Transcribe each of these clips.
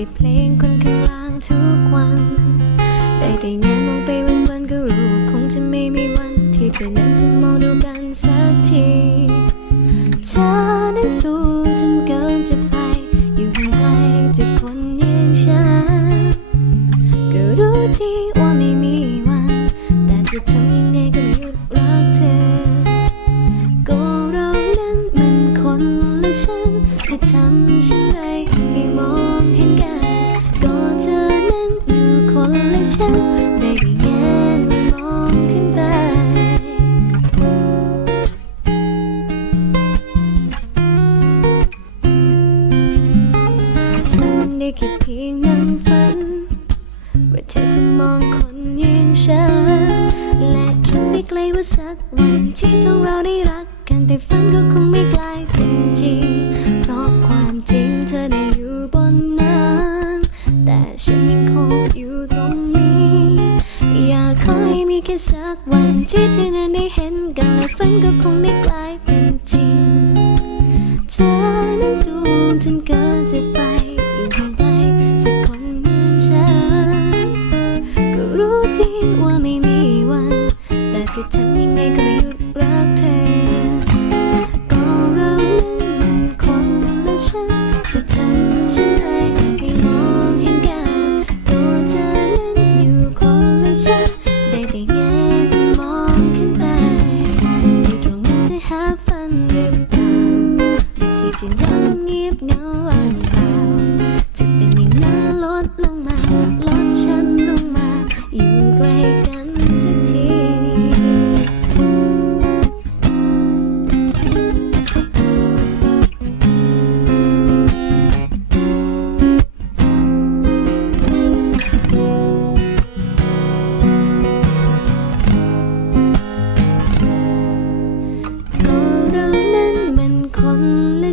แต่เพลงคนข้างล่างทุกวัน ได้แต่แงนมองไปวันๆก็รู้คงจะไม่มีวันที่เธอนั้นจะมองดูกัน ทำเช่นไรให้มองเห็นกัน ก็เธอนั้นอยู่คนละฉันได้แต่แงนมองขึ้นไป ทำได้แค่เพียงนั่งฝัน ว่าเธอจะมองคนอย่างฉัน และคิดไปไกลว่าสักวันที่สองเราได้รักกันแต่ฝันก็คงไม่ไกลเป็นจริง ฉันยังคงอยู่ตรงนี้ อยากขอให้มีแค่สักวันที่เธอนั้นได้เห็นกันและฝันก็คงได้กลายเป็นจริง เธอนั้นสูงจนเกินจะไฟอยู่ห่างไกลจากคนเหมือนฉัน ก็รู้ที่ว่าไม่มีวัน แต่จะทำยัง ฉันได้แต่แงนมองขึ้นไปอยู่ตรงนั้นจะหาฝันหรือเปล่าที่จริงแล้ว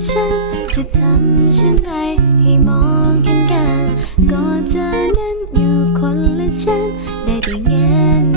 ฉันจะทำเช่นไรให้มองเห็นกัน ก็เธอนั้นอยู่คนละฉันได้แต่แงนมองขึ้นไปก็เรานั้นมันคนละฉัน